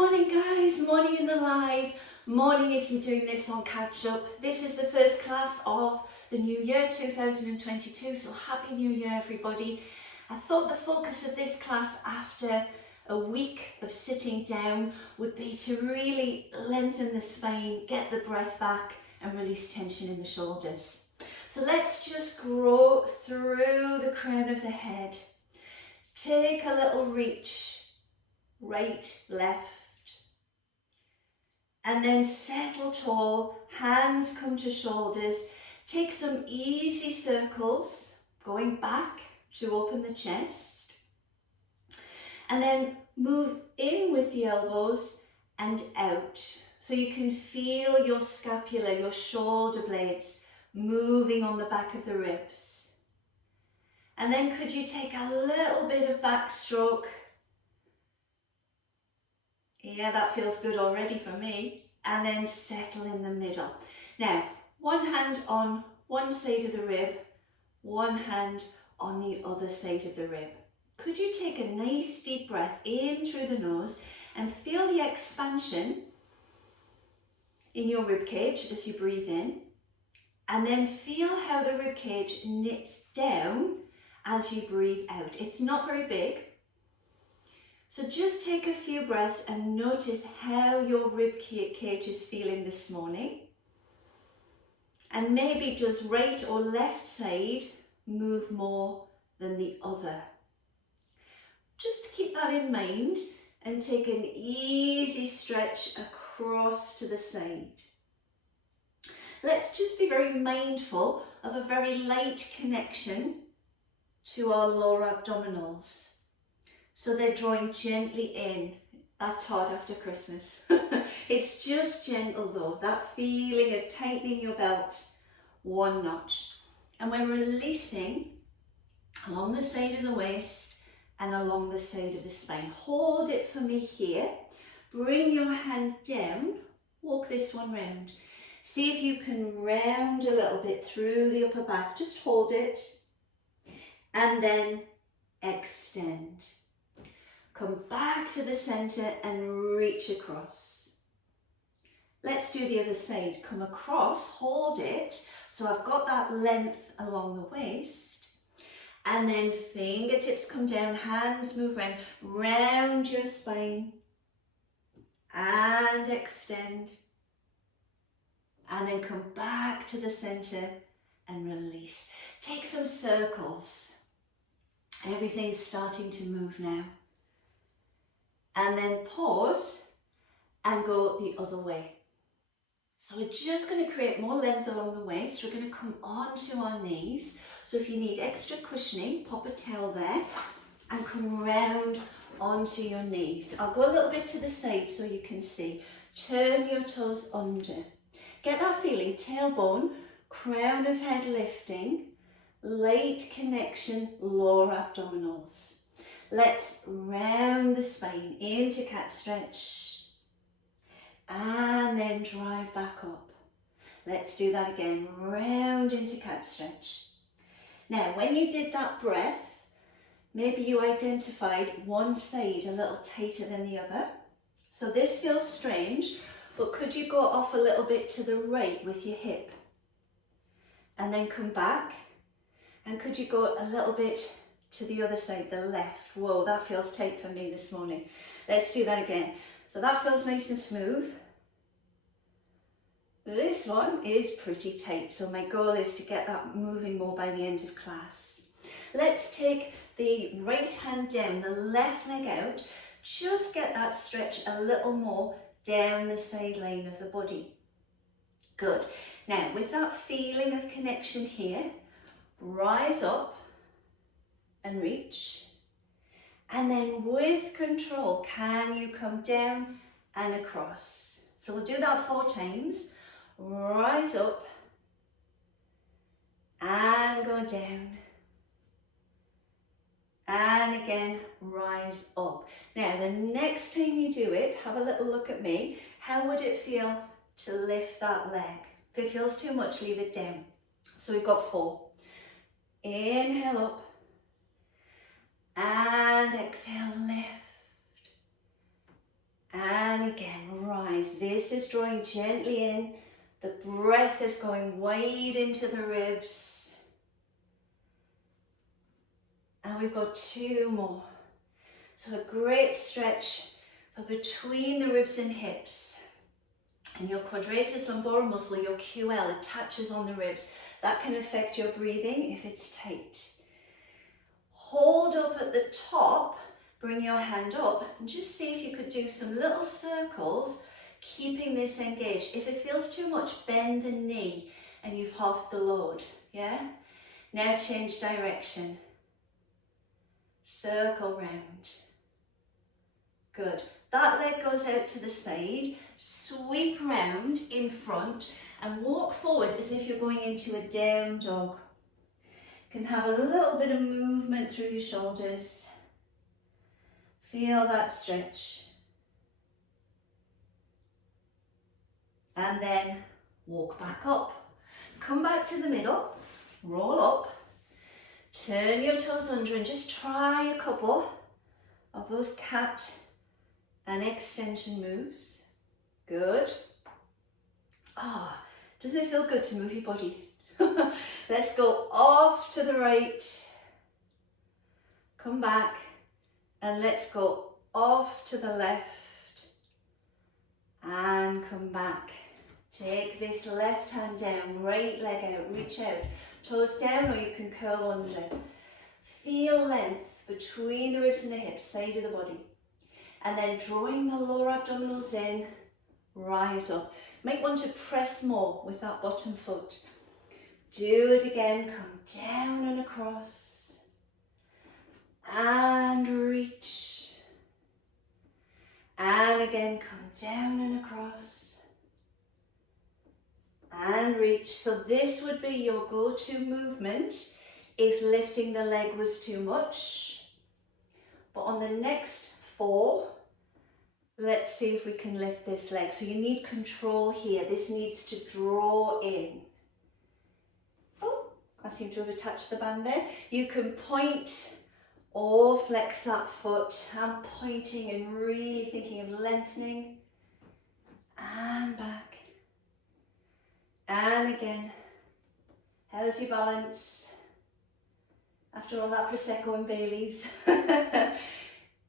Morning guys, morning in the live, morning if you're doing this on catch up. This is the first class of the new year 2022, so happy new year everybody. I thought the focus of this class after a week of sitting down would be to really lengthen the spine, get the breath back and release tension in the shoulders. So let's just grow through the crown of the head. Take a little reach, right, left, and then settle tall, hands come to shoulders. Take some easy circles, going back to open the chest, and then move in with the elbows and out. So you can feel your scapula, your shoulder blades moving on the back of the ribs. And then could you take a little bit of backstroke? Yeah, that feels good already for me. And then settle in the middle. Now, one hand on one side of the rib, one hand on the other side of the rib. Could you take a nice deep breath in through the nose and feel the expansion in your rib cage as you breathe in, and then feel how the rib cage knits down as you breathe out. It's not very big. So just take a few breaths and notice how your rib cage is feeling this morning. And maybe does right or left side move more than the other? Just keep that in mind and take an easy stretch across to the side. Let's just be very mindful of a very light connection to our lower abdominals. So they're drawing gently in. That's hard after Christmas. It's just gentle though, that feeling of tightening your belt one notch. And we're releasing along the side of the waist and along the side of the spine. Hold it for me here. Bring your hand down, walk this one round. See if you can round a little bit through the upper back. Just hold it and then extend. Come back to the center and reach across. Let's do the other side. Come across, hold it. So I've got that length along the waist. And then fingertips come down, hands move around, round your spine and extend. And then come back to the center and release. Take some circles. Everything's starting to move now. And then pause and go the other way. So we're just going to create more length along the waist. We're going to come onto our knees. So if you need extra cushioning, pop a towel there and come round onto your knees. I'll go a little bit to the side so you can see. Turn your toes under. Get that feeling, tailbone, crown of head lifting, light connection, lower abdominals. Let's round the spine into cat stretch and then drive back up. Let's do that again, round into cat stretch. Now, when you did that breath, maybe you identified one side a little tighter than the other. So this feels strange, but could you go off a little bit to the right with your hip? And then come back, and could you go a little bit to the other side, the left. Whoa, that feels tight for me this morning. Let's do that again. So that feels nice and smooth. This one is pretty tight, so my goal is to get that moving more by the end of class. Let's take the right hand down, the left leg out. Just get that stretch a little more down the sideline of the body. Good. Now, with that feeling of connection here, rise up and reach, and then with control, can you come down and across? So we'll do that 4 times. Rise up and go down, and again rise up. Now the next time you do it, have a little look at me. How would it feel to lift that leg? If it feels too much, leave it down. So we've got 4. Inhale up. And exhale, lift. And And again, rise. This is drawing gently in. The breath is going wide into the ribs. And we've got 2 more. So a great stretch for between the ribs and hips. And your quadratus lumborum muscle, your QL, attaches on the ribs. That can affect your breathing if it's tight. Hold up at the top, bring your hand up, and just see if you could do some little circles, keeping this engaged. If it feels too much, bend the knee and you've halved the load, yeah? Now change direction. Circle round. Good. That leg goes out to the side, sweep round in front and walk forward as if you're going into a down dog. You can have a little bit of movement through your shoulders. Feel that stretch. And then walk back up. Come back to the middle, roll up, turn your toes under and just try a couple of those cat and extension moves. Good. Ah, doesn't it feel good to move your body? Let's go off to the right. Come back and let's go off to the left and come back. Take this left hand down, right leg out, reach out, toes down or you can curl under. Feel length between the ribs and the hips, side of the body. And then drawing the lower abdominals in, rise up. Might want to press more with that bottom foot. Do it again, come down and across. And reach. And again, come down and across. And reach. So this would be your go-to movement if lifting the leg was too much. But on the next 4, let's see if we can lift this leg. So you need control here. This needs to draw in. Oh, I seem to have attached the band there. You can point or flex that foot. I'm pointing and really thinking of lengthening. And back. And again. How's your balance? After all that Prosecco and Baileys.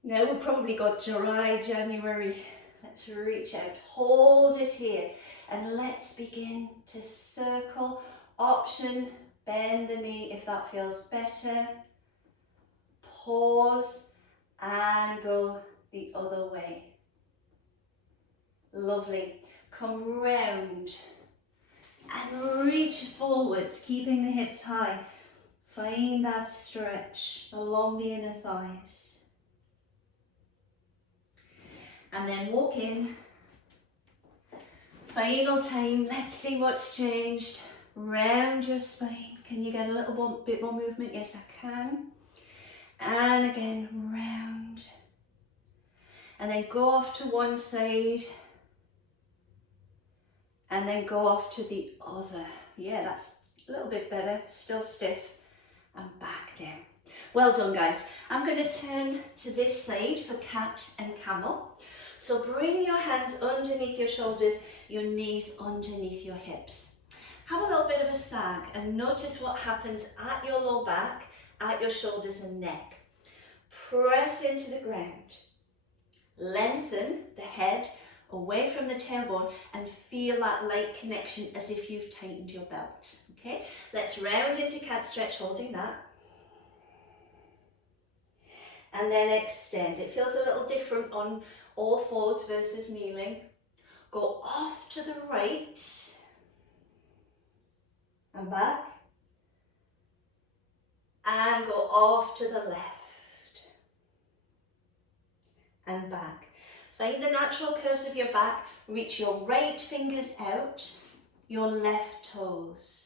Now we've probably got dry January. Let's reach out, hold it here, and let's begin to circle. Option, bend the knee if that feels better. Pause and go the other way. Lovely. Come round and reach forwards, keeping the hips high. Find that stretch along the inner thighs. And then walk in. Final time, let's see what's changed. Round your spine. Can you get a little bit more movement? Yes, I can. And again, round. And then go off to one side. And then go off to the other. Yeah, that's a little bit better. Still stiff. And back down. Well done, guys. I'm going to turn to this side for cat and camel. So bring your hands underneath your shoulders, your knees underneath your hips. Have a little bit of a sag and notice what happens at your low back, at your shoulders and neck. Press into the ground. Lengthen the head away from the tailbone and feel that light connection as if you've tightened your belt. Okay, let's round into cat stretch, holding that. And then extend. It feels a little different on all fours versus kneeling. Go off to the right and back. And go off to the left and back. Find the natural curves of your back. Reach your right fingers out, your left toes.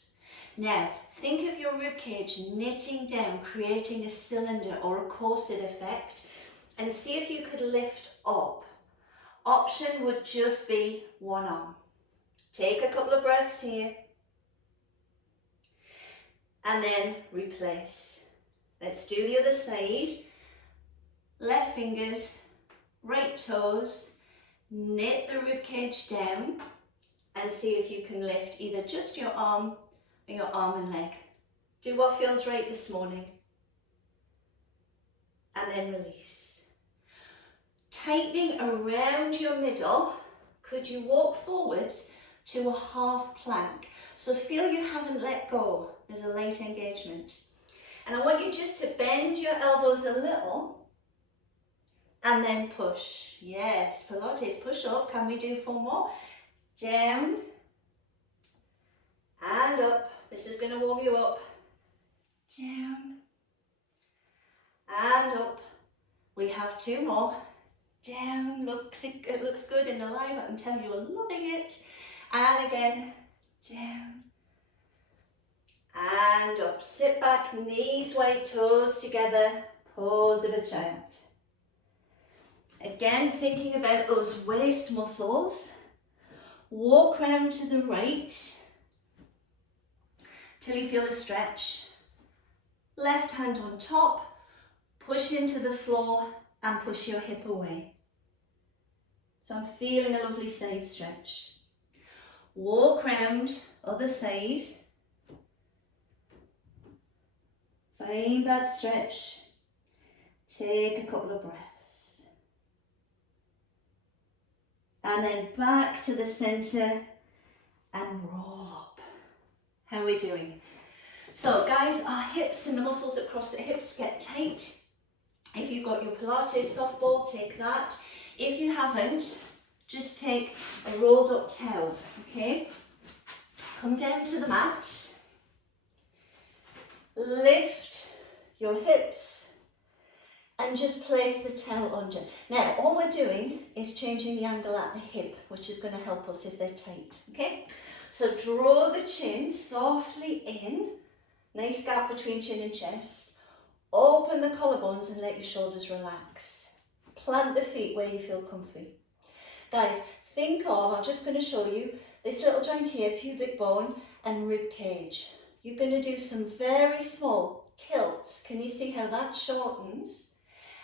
Now, think of your rib cage knitting down, creating a cylinder or a corset effect, and see if you could lift up. Option would just be one arm. Take a couple of breaths here. And then replace. Let's do the other side. Left fingers, right toes, knit the rib cage down and see if you can lift either just your arm or your arm and leg. Do what feels right this morning. And then release. Tightening around your middle, could you walk forwards to a half plank? So feel you haven't let go. There's a light engagement. And I want you just to bend your elbows a little and then push. Yes, Pilates push up. Can we do 4 more? Down and up. This is going to warm you up. Down and up. We have 2 more. Down, it looks good in the live. I can tell you're loving it. And again, down and up. Sit back, knees wide, toes together, pose of a child. Again, thinking about those waist muscles. Walk round to the right till you feel a stretch. Left hand on top, push into the floor and push your hip away. So I'm feeling a lovely side stretch. Walk round, other side. Find that stretch. Take a couple of breaths. And then back to the center and roll up. How are we doing? So guys, our hips and the muscles across the hips get tight. If you've got your Pilates softball, take that. If you haven't, just take a rolled up towel, okay? Come down to the mat. Lift your hips and just place the towel under. Now, all we're doing is changing the angle at the hip, which is going to help us if they're tight, okay? So draw the chin softly in. Nice gap between chin and chest. Open the collarbones and let your shoulders relax. Plant the feet where you feel comfy. Guys, think of, I'm just going to show you, this little joint here, pubic bone and rib cage. You're going to do some very small tilts. Can you see how that shortens?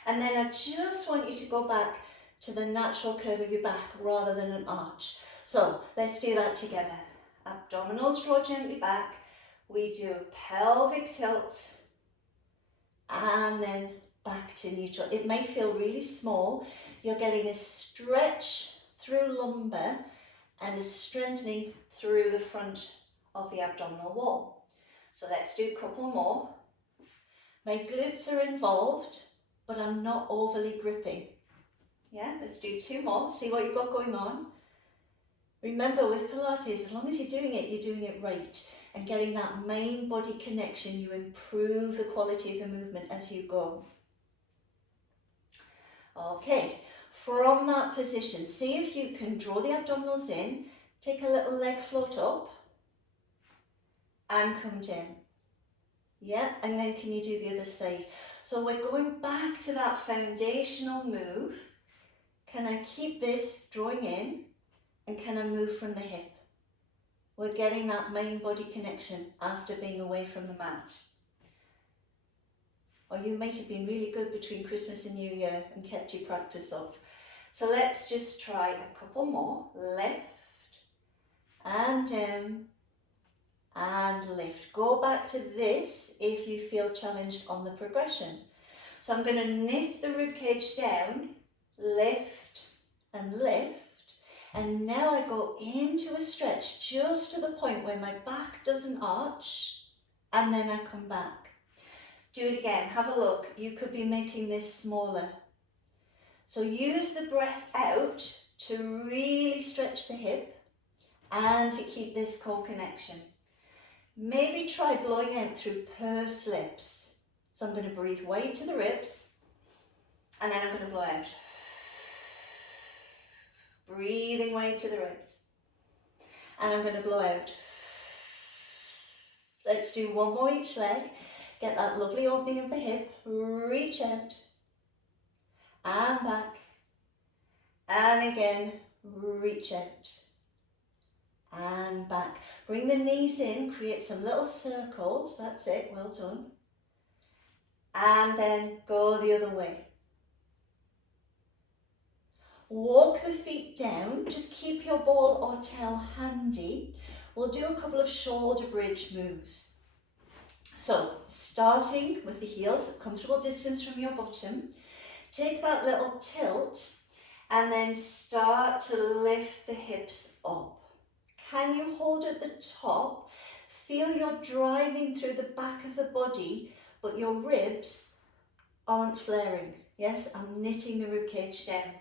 And then I just want you to go back to the natural curve of your back rather than an arch. So let's do that together. Abdominals draw gently back. We do a pelvic tilt and then back to neutral. It may feel really small. You're getting a stretch through lumbar and a strengthening through the front of the abdominal wall. So let's do a couple more. My glutes are involved, but I'm not overly gripping. Yeah, let's do 2 more. See what you've got going on. Remember with Pilates, as long as you're doing it, you're doing it right. And getting that main body connection, you improve the quality of the movement as you go. Okay, from that position, see if you can draw the abdominals in, take a little leg float up and come down. Yeah, and then can you do the other side? So we're going back to that foundational move. Can I keep this drawing in and can I move from the hip? We're getting that main body connection after being away from the mat. Or you might have been really good between Christmas and New Year and kept your practice up. So let's just try a couple more. Lift and down and lift. Go back to this if you feel challenged on the progression. So I'm going to knit the rib cage down, lift and lift. And now I go into a stretch just to the point where my back doesn't arch and then I come back. Do it again, have a look. You could be making this smaller. So use the breath out to really stretch the hip and to keep this core connection. Maybe try blowing out through pursed lips. So I'm going to breathe wide to the ribs and then I'm going to blow out. Breathing wide to the ribs. And I'm going to blow out. Let's do 1 more each leg. Get that lovely opening of the hip. Reach out. And back. And again, reach out. And back. Bring the knees in. Create some little circles. That's it. Well done. And then go the other way. Walk the feet down, just keep your ball or towel handy. We'll do a couple of shoulder bridge moves. So, starting with the heels, a comfortable distance from your bottom, take that little tilt and then start to lift the hips up. Can you hold at the top? Feel you're driving through the back of the body, but your ribs aren't flaring. Yes, I'm knitting the ribcage down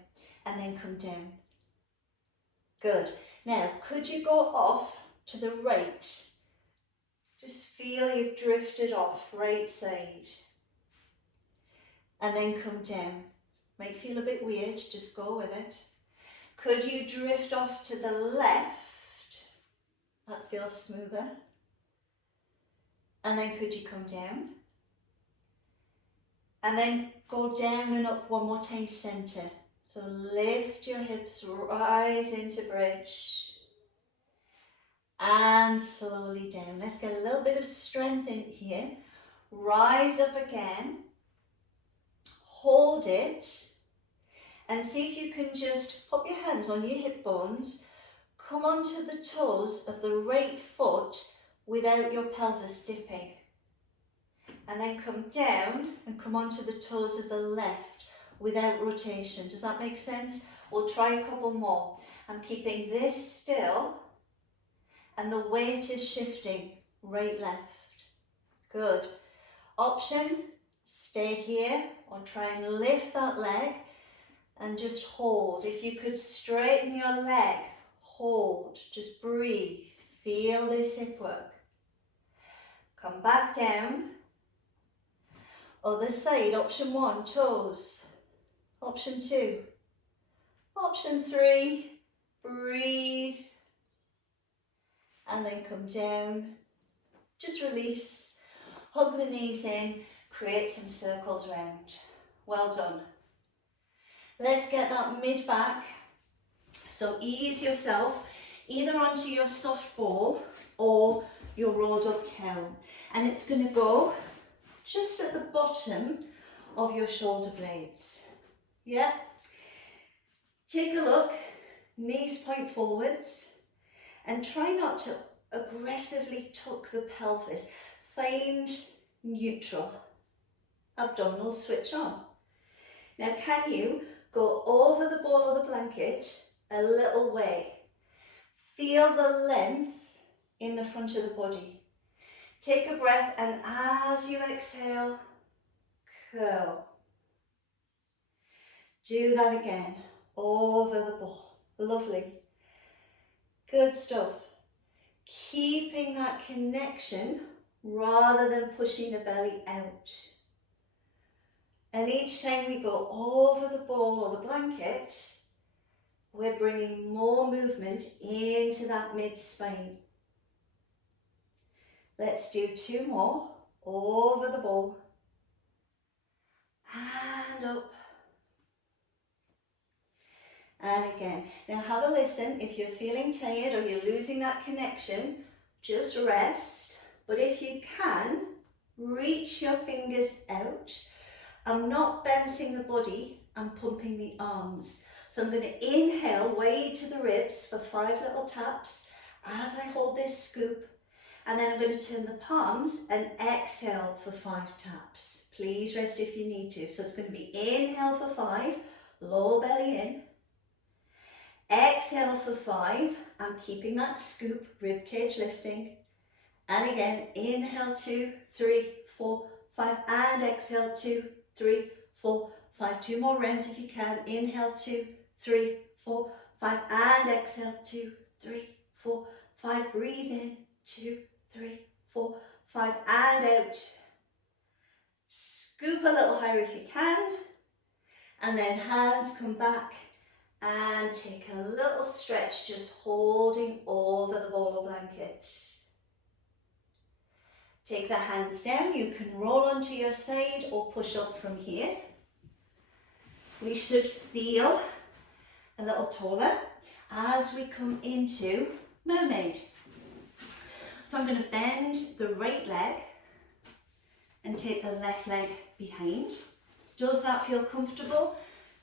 and then come down. Good. Now, could you go off to the right? Just feel you've drifted off, right side. And then come down. Might feel a bit weird, just go with it. Could you drift off to the left? That feels smoother. And then could you come down? And then go down and up one more time, centre. So lift your hips, rise into bridge. And slowly down. Let's get a little bit of strength in here. Rise up again. Hold it. And see if you can just pop your hands on your hip bones. Come onto the toes of the right foot without your pelvis dipping. And then come down and come onto the toes of the left without rotation. Does that make sense? We'll try a couple more. I'm keeping this still and the weight is shifting right, left. Good. Option, stay here or try and lift that leg and just hold. If you could straighten your leg, hold, just breathe. Feel this hip work. Come back down. Other side, option 1, toes. Option 2. Option 3, breathe. And then come down. Just release. Hug the knees in. Create some circles round. Well done. Let's get that mid back. So ease yourself either onto your soft ball or your rolled up towel. And it's going to go just at the bottom of your shoulder blades. Yeah? Take a look, knees point forwards, and try not to aggressively tuck the pelvis. Find neutral. Abdominals switch on. Now can you go over the ball or the blanket a little way? Feel the length in the front of the body. Take a breath and as you exhale, curl. Do that again, over the ball. Lovely. Good stuff. Keeping that connection rather than pushing the belly out. And each time we go over the ball or the blanket, we're bringing more movement into that mid-spine. Let's do 2 more. Over the ball. And up. And again. Now have a listen. If you're feeling tired or you're losing that connection, just rest. But if you can, reach your fingers out. I'm not bouncing the body, I'm pumping the arms. So I'm going to inhale, weight to the ribs for 5 little taps as I hold this scoop. And then I'm going to turn the palms and exhale for 5 taps. Please rest if you need to. So it's going to be inhale for 5, lower belly in. Exhale for 5, I'm keeping that scoop, rib cage lifting. And again, inhale 2, 3, 4, 5, and exhale 2, 3, 4, 5. 2 more rounds if you can. Inhale 2, 3, 4, 5, and exhale 2, 3, 4, 5. Breathe in, 2, 3, 4, 5, and out. Scoop a little higher if you can. And then hands come back and take a little stretch, just holding over the ball or blanket. Take the hands down. You can roll onto your side or push up from here. We should feel a little taller as we come into Mermaid. So I'm going to bend the right leg and take the left leg behind. Does that feel comfortable?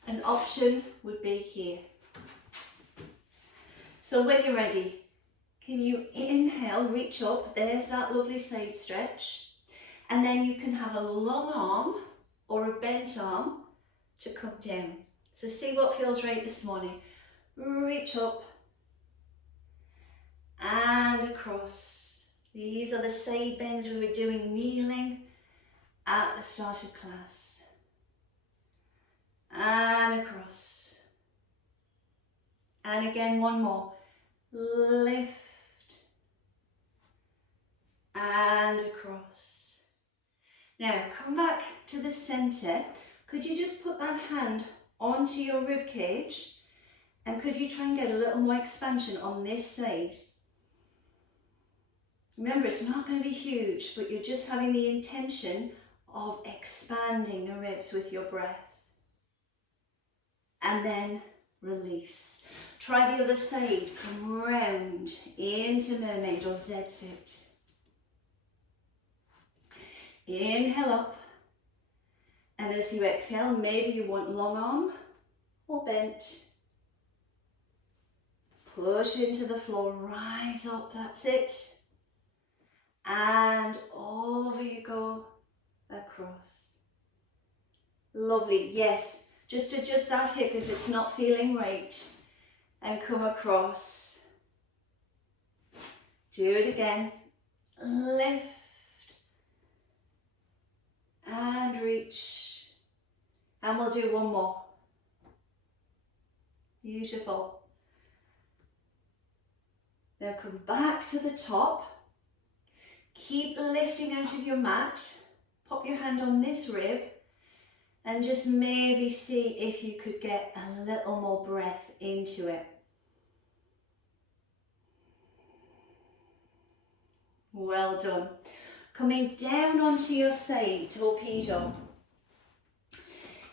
An option would be here. So when you're ready, can you inhale, reach up, there's that lovely side stretch, and then you can have a long arm or a bent arm to come down. So see what feels right this morning. Reach up and across. These are the side bends we were doing kneeling at the start of class. And across. And again, one more. Lift and across. Now come back to the center. Could you just put that hand onto your rib cage, and could you try and get a little more expansion on this side? Remember, it's not going to be huge, but you're just having the intention of expanding the ribs with your breath. And then release. Try the other side, come round into Mermaid or Z sit. Inhale up, and as you exhale, maybe you want long arm or bent. Push into the floor, rise up, that's it. And over you go, across. Lovely, yes, just adjust that hip if it's not feeling right. And come across. Do it again. Lift. And reach. And we'll do one more. Beautiful. Now come back to the top. Keep lifting out of your mat. Pop your hand on this rib. And just maybe see if you could get a little more breath into it. Well done. Coming down onto your side, torpedo.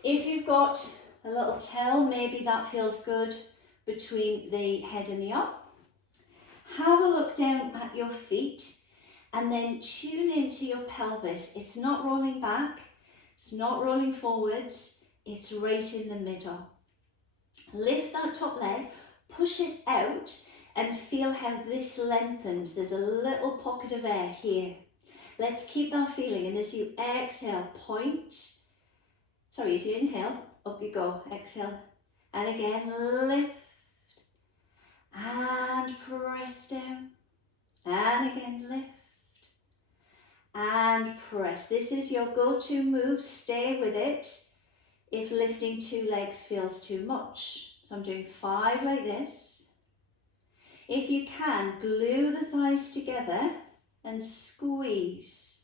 If you've got a little tail, maybe that feels good between the head and the arm. Have a look down at your feet and then tune into your pelvis. It's not rolling back, it's not rolling forwards, it's right in the middle. Lift that top leg, push it out and feel how this lengthens. There's a little pocket of air here. Let's keep that feeling, and as you exhale, as you inhale, up you go, exhale, and again, lift, and press down, and again, lift, and press. This is your go-to move, stay with it if lifting 2 legs feels too much. So I'm doing 5 like this. If you can, glue the thighs together and squeeze.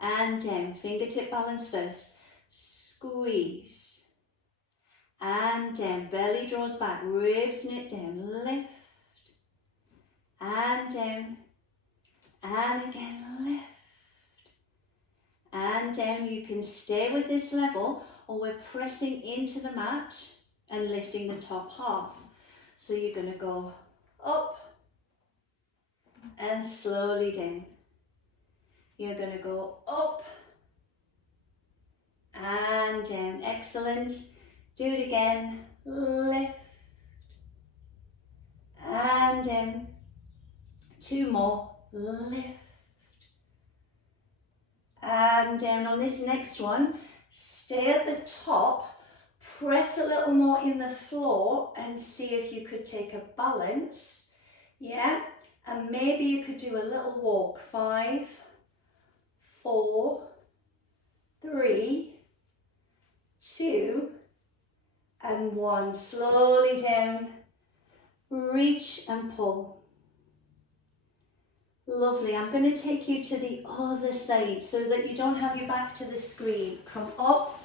And down, fingertip balance first. Squeeze. And down, belly draws back, ribs knit down, lift. And down. And again, lift. And down, you can stay with this level or we're pressing into the mat and lifting the top half. So you're going to go up and slowly down. You're going to go up and down. Excellent. Do it again. Lift and down. 2 more. Lift and down. On this next one, stay at the top. Press a little more in the floor and see if you could take a balance. Yeah, and maybe you could do a little walk. 5, 4, 3, 2, and 1. Slowly down. Reach and pull. Lovely. I'm going to take you to the other side so that you don't have your back to the screen. Come up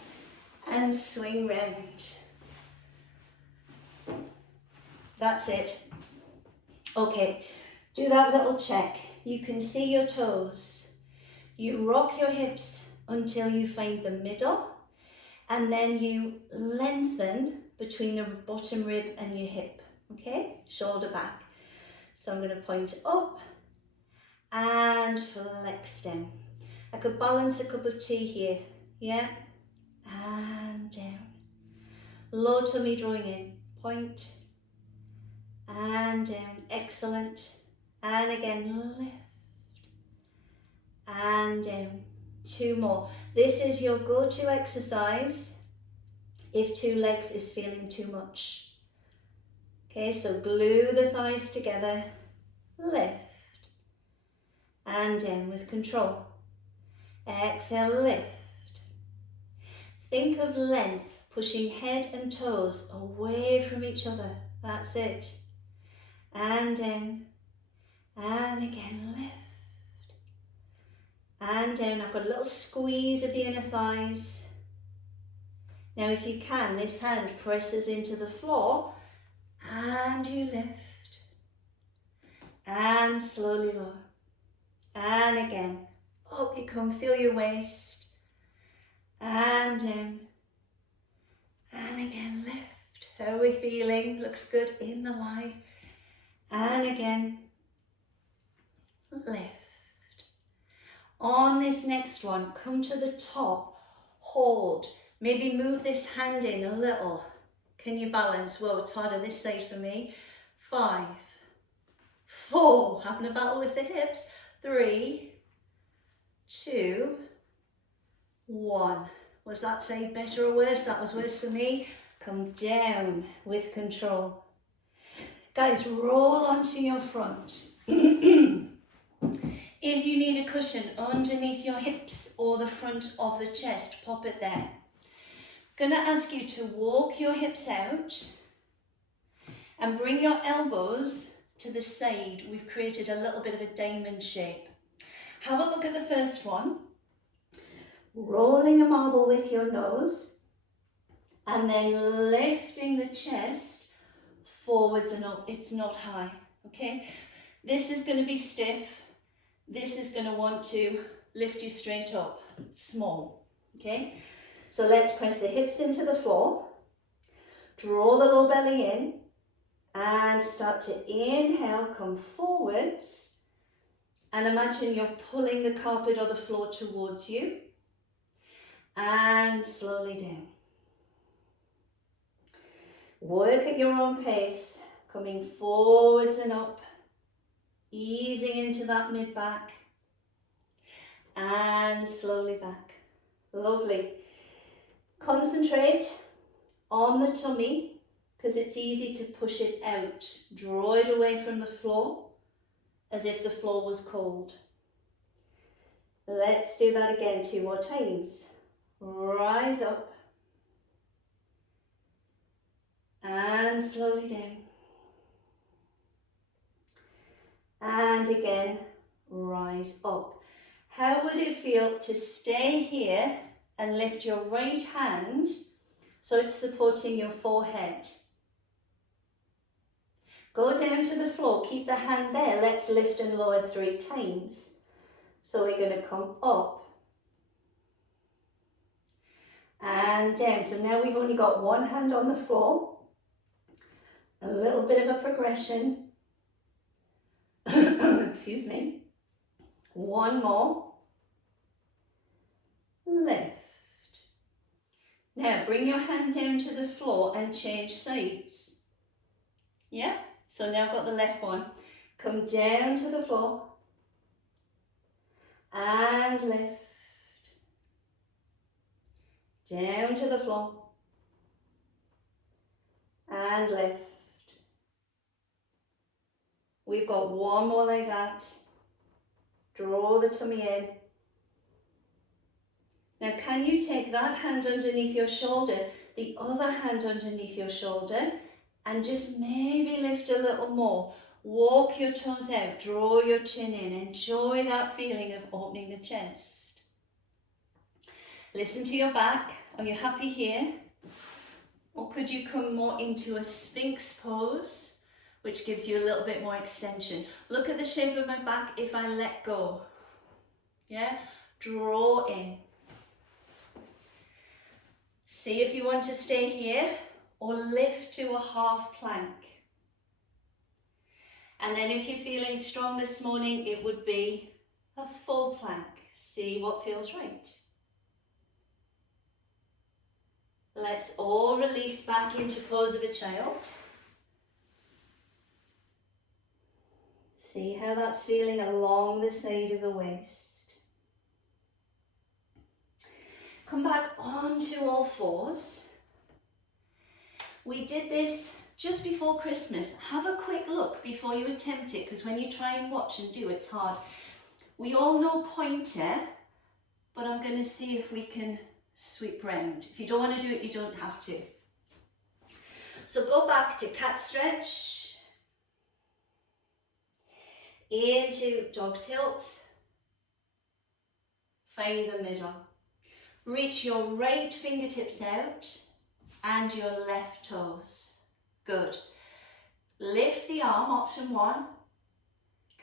and swing round. That's it. Okay, do that little check. You can see your toes. You rock your hips until you find the middle, and then you lengthen between the bottom rib and your hip. Okay, shoulder back. So I'm going to point up and flex down. I could balance a cup of tea here. Yeah, and down. Low tummy drawing in. Point. And down. Excellent. And again, lift. And down. 2 more. This is your go-to exercise if 2 legs is feeling too much. Okay, so glue the thighs together, lift, and down with control. Exhale, lift. Think of length, pushing head and toes away from each other. That's it. And down, and again, lift. And down. I've got a little squeeze of the inner thighs. Now if you can, this hand presses into the floor and you lift. And slowly lower. And again, up you come, feel your waist. And down. And again, lift. How are we feeling? Looks good in the light. And again, lift. On this next one, come to the top, hold. Maybe move this hand in a little. Can you balance? Whoa, it's harder this side for me. 5, 4, having a battle with the hips. 3, 2, 1. Was that side better or worse? That was worse for me. Come down with control. Guys, roll onto your front. If you need a cushion underneath your hips or the front of the chest, pop it there. Gonna ask you to walk your hips out and bring your elbows to the side. We've created a little bit of a diamond shape. Have a look at the first one. Rolling a marble with your nose and then lifting the chest forwards and up. It's not high, okay? This is going to be stiff. This is going to want to lift you straight up, small, okay? So let's press the hips into the floor, draw the low belly in, and start to inhale, come forwards, and imagine you're pulling the carpet or the floor towards you, and slowly down. Work at your own pace, coming forwards and up, easing into that mid-back, and slowly back. Lovely. Concentrate on the tummy, because it's easy to push it out. Draw it away from the floor, as if the floor was cold. Let's do that again 2 more times. Rise up, and slowly down. And again, rise up. How would it feel to stay here and lift your right hand so it's supporting your forehead? Go down to the floor, keep the hand there. Let's lift and lower 3 times. So we're going to come up and down. So now we've only got one hand on the floor. A little bit of a progression. Excuse me. One more. Lift. Now bring your hand down to the floor and change sides. Yeah? So now I've got the left one. Come down to the floor. And lift. Down to the floor. And lift. We've got one more like that. Draw the tummy in. Now can you take that hand underneath your shoulder, the other hand underneath your shoulder, and just maybe lift a little more. Walk your toes out, draw your chin in, enjoy that feeling of opening the chest. Listen to your back. Are you happy here? Or could you come more into a Sphinx pose, which gives you a little bit more extension? Look at the shape of my back if I let go. Yeah? Draw in. See if you want to stay here or lift to a half plank. And then if you're feeling strong this morning, it would be a full plank. See what feels right. Let's all release back into pose of a child. See how that's feeling along the side of the waist. Come back onto all fours. We did this just before Christmas. Have a quick look before you attempt it, because when you try and watch and do, it's hard. We all know pointer, but I'm going to see if we can sweep round. If you don't want to do it, you don't have to. So go back to cat stretch, into dog tilt, find the middle. Reach your right fingertips out and your left toes. Good. Lift the arm, option 1.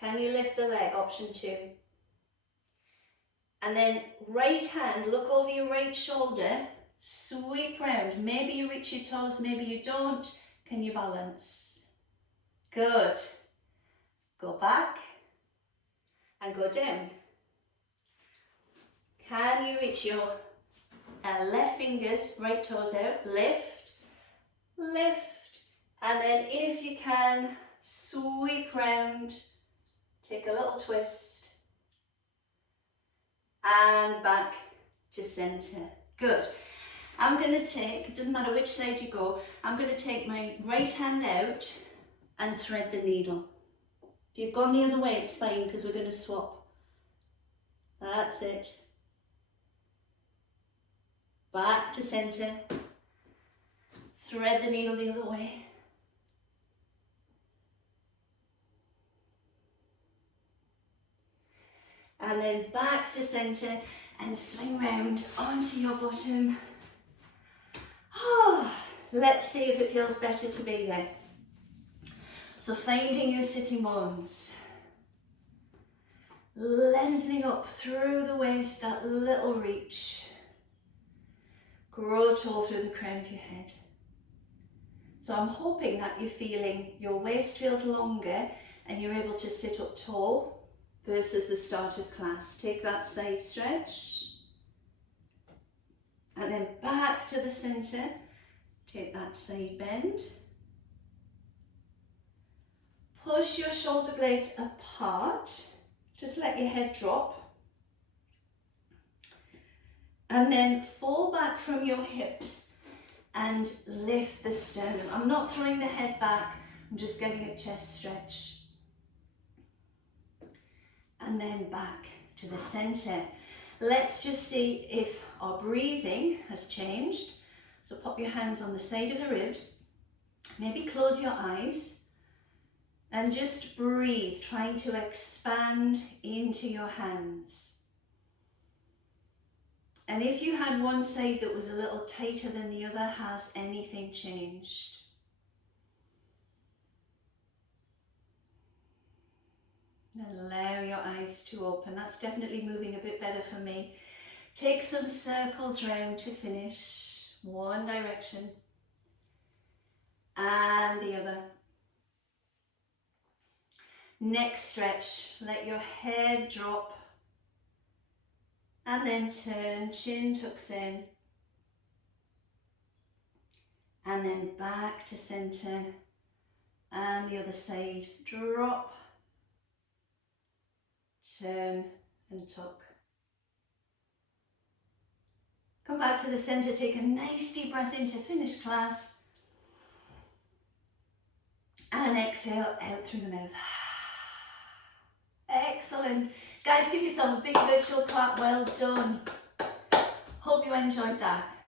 Can you lift the leg, option 2? And then right hand, look over your right shoulder, sweep round. Maybe you reach your toes, maybe you don't. Can you balance? Good. Go back and go down. Can you reach your left fingers, right toes out, lift, lift, and then if you can, sweep round, take a little twist, and back to centre. Good. I'm going to take, it doesn't matter which side you go, I'm going to take my right hand out and thread the needle. If you've gone the other way, it's fine, because we're going to swap. That's it. Back to centre. Thread the needle the other way. And then back to centre and swing round onto your bottom. Oh, let's see if it feels better to be there. So finding your sitting bones. Lengthening up through the waist, that little reach. Grow tall through the crown of your head. So I'm hoping that you're feeling your waist feels longer and you're able to sit up tall versus the start of class. Take that side stretch. And then back to the centre. Take that side bend. Push your shoulder blades apart. Just let your head drop. And then fall back from your hips and lift the sternum. I'm not throwing the head back, I'm just getting a chest stretch. And then back to the centre. Let's just see if our breathing has changed. So pop your hands on the side of the ribs, maybe close your eyes and just breathe, trying to expand into your hands. And if you had one side that was a little tighter than the other, has anything changed? Allow your eyes to open. That's definitely moving a bit better for me. Take some circles round to finish. One direction and the other. Next stretch, let your head drop. And then turn, chin tucks in. And then back to centre. And the other side, drop, turn and tuck. Come back to the centre, take a nice deep breath in to finish class. And exhale out through the mouth. Excellent. Guys, give yourself a big virtual clap. Well done. Hope you enjoyed that.